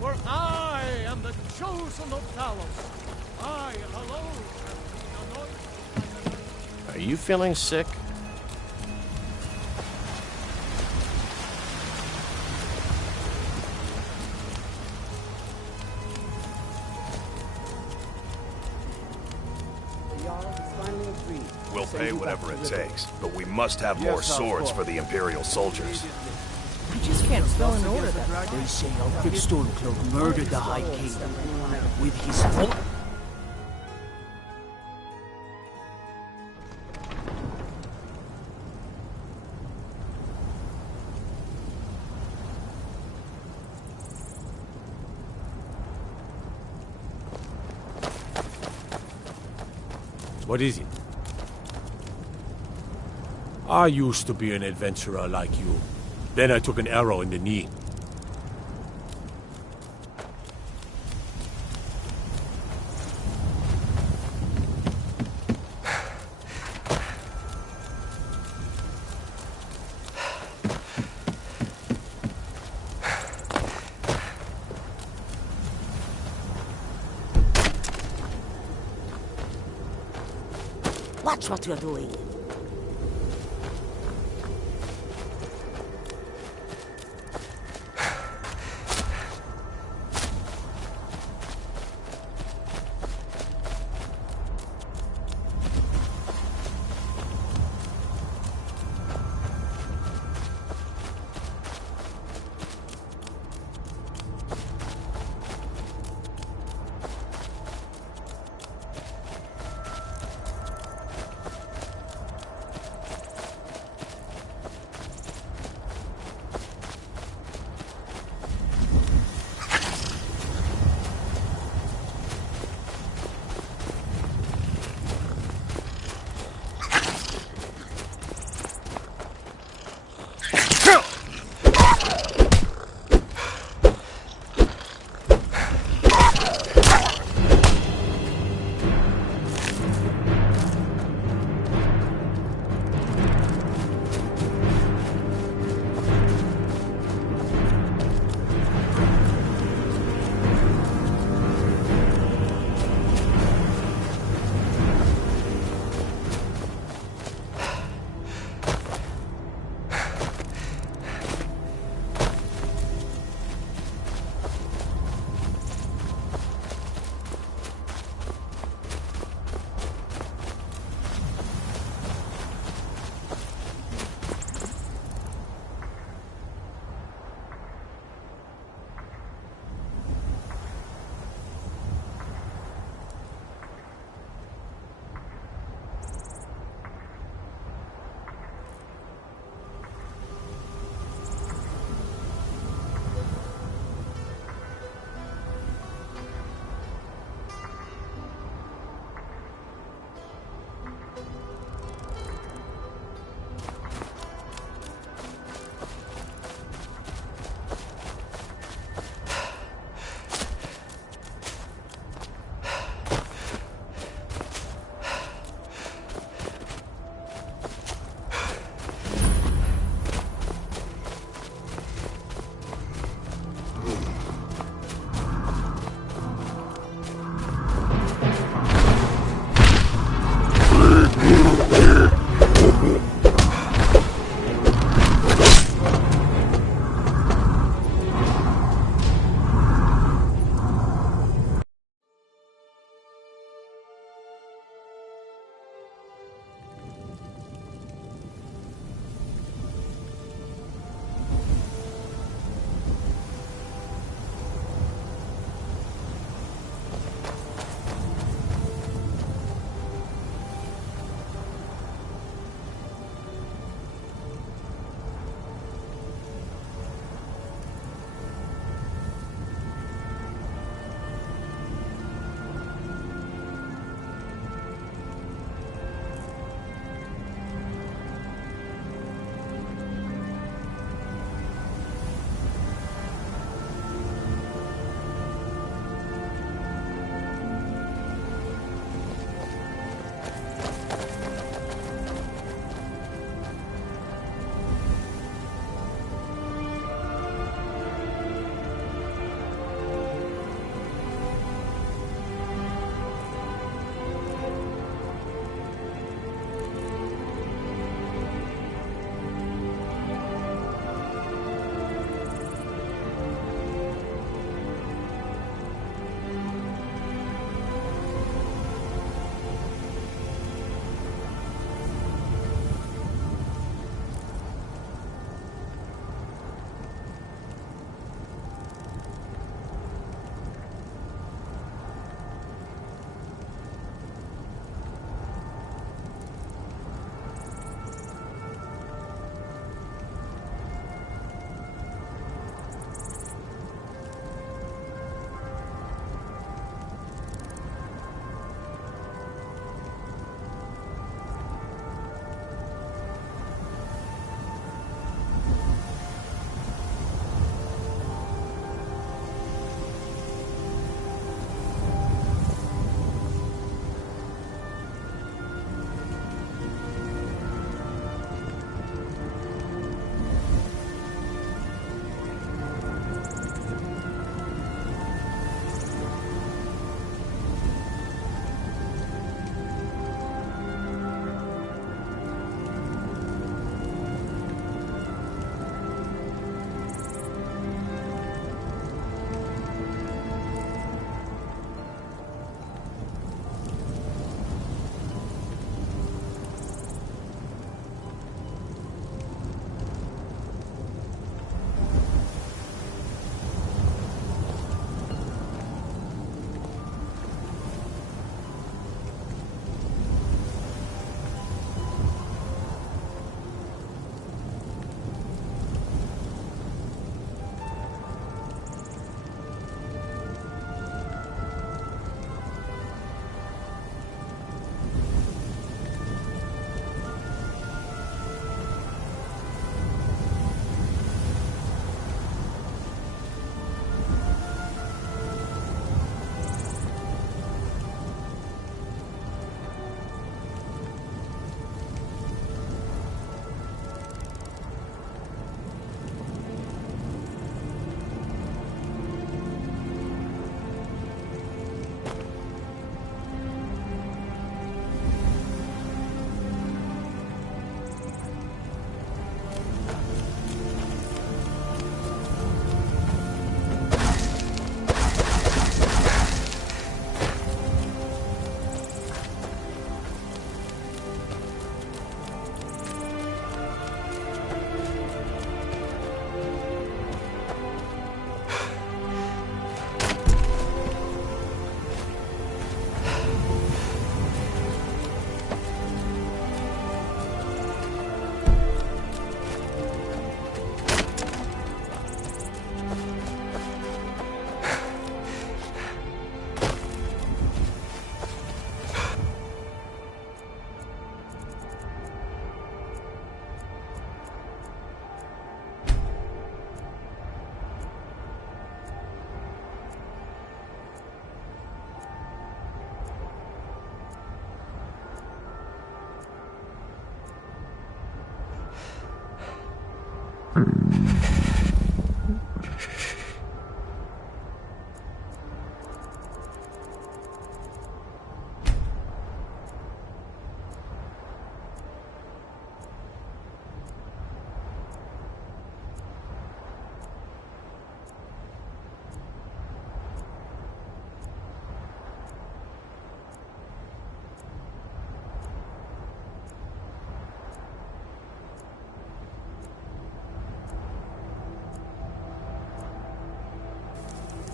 For I am the chosen of Talos. I alone am the anointed. Are you feeling sick? We'll pay whatever it takes, but we must have more swords for the Imperial soldiers. I just can't spell an order that. They say Alfred Stormcloak murdered the High King with his foot. What is it? I used to be an adventurer like you. Then I took an arrow in the knee. Watch what you're doing.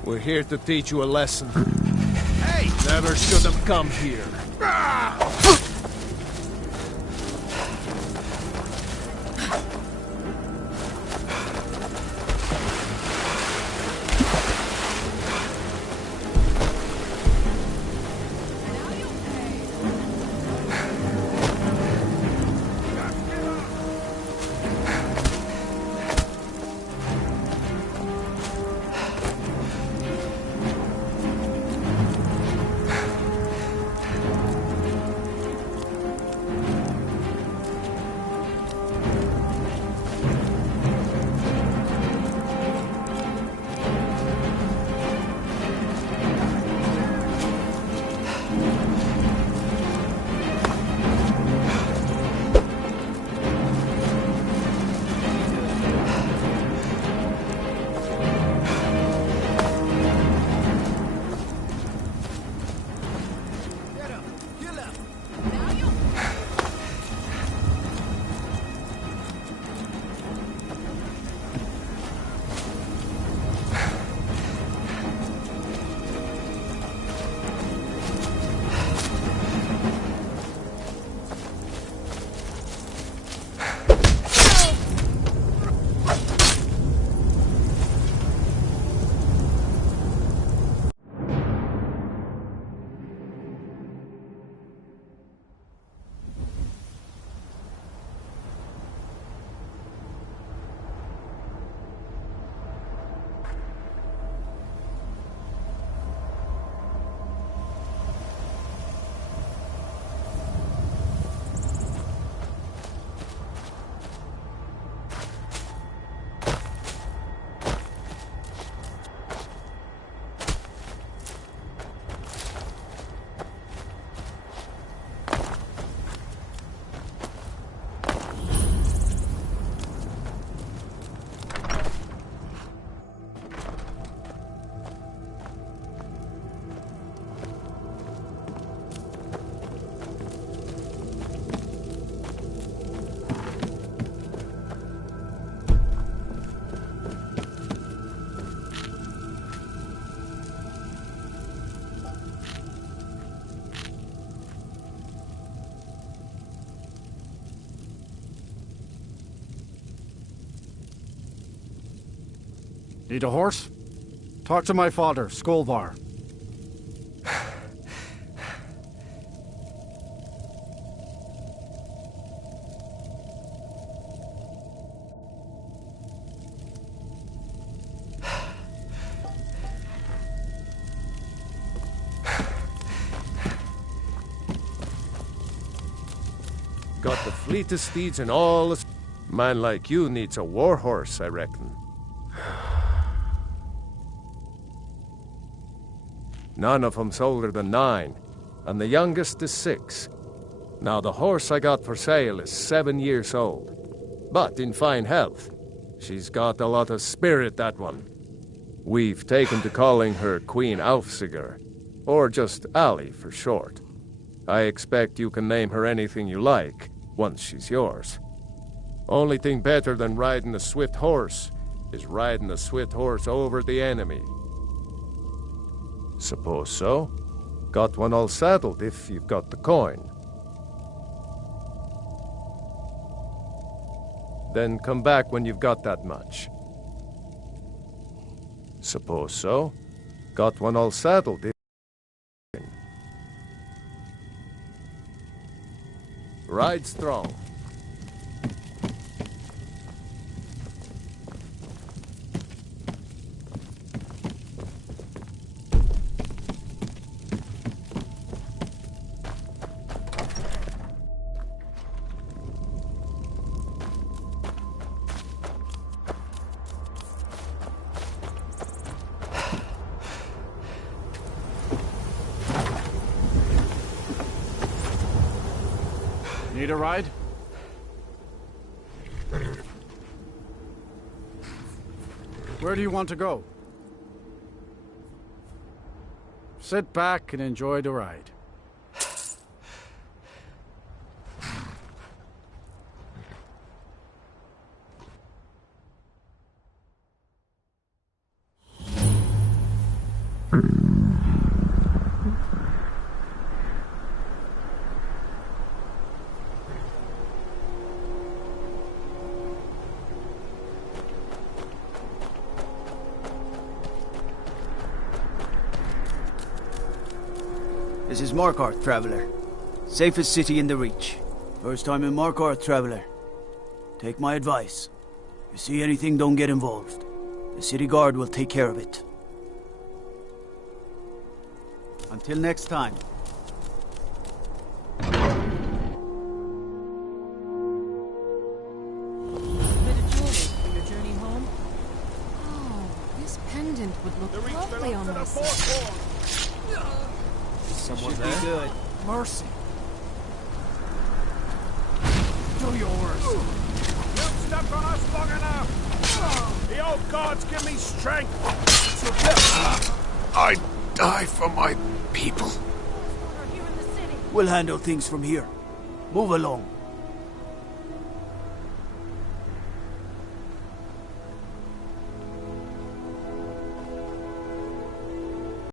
We're here to teach you a lesson. Hey! Never should have come here. Need a horse? Talk to my father, Skolvar. Got the fleetest steeds in all the... Man like you needs a war horse, I reckon. None of 'em's older than 9, and the youngest is 6. Now, the horse I got for sale is 7 years old, but in fine health. She's got a lot of spirit, that one. We've taken to calling her Queen Aufsiger, or just Ali for short. I expect you can name her anything you like, once she's yours. Only thing better than riding a swift horse is riding a swift horse over the enemy. Suppose so. Got one all saddled if you've got the coin. Then come back when you've got that much. Suppose so. Got one all saddled if... Ride strong. Need a ride? Where do you want to go? Sit back and enjoy the ride. This is Markarth, Traveler. Safest city in the Reach. First time in Markarth, Traveler. Take my advice. If you see anything, don't get involved. The city guard will take care of it. Until next time. Bit of jewelry for your journey home? Oh, this pendant would look lovely on my son. Someone there? Good. Mercy. Do your worst. You've stepped on us long enough! The old gods give me strength! I die for my people. We'll handle things from here. Move along.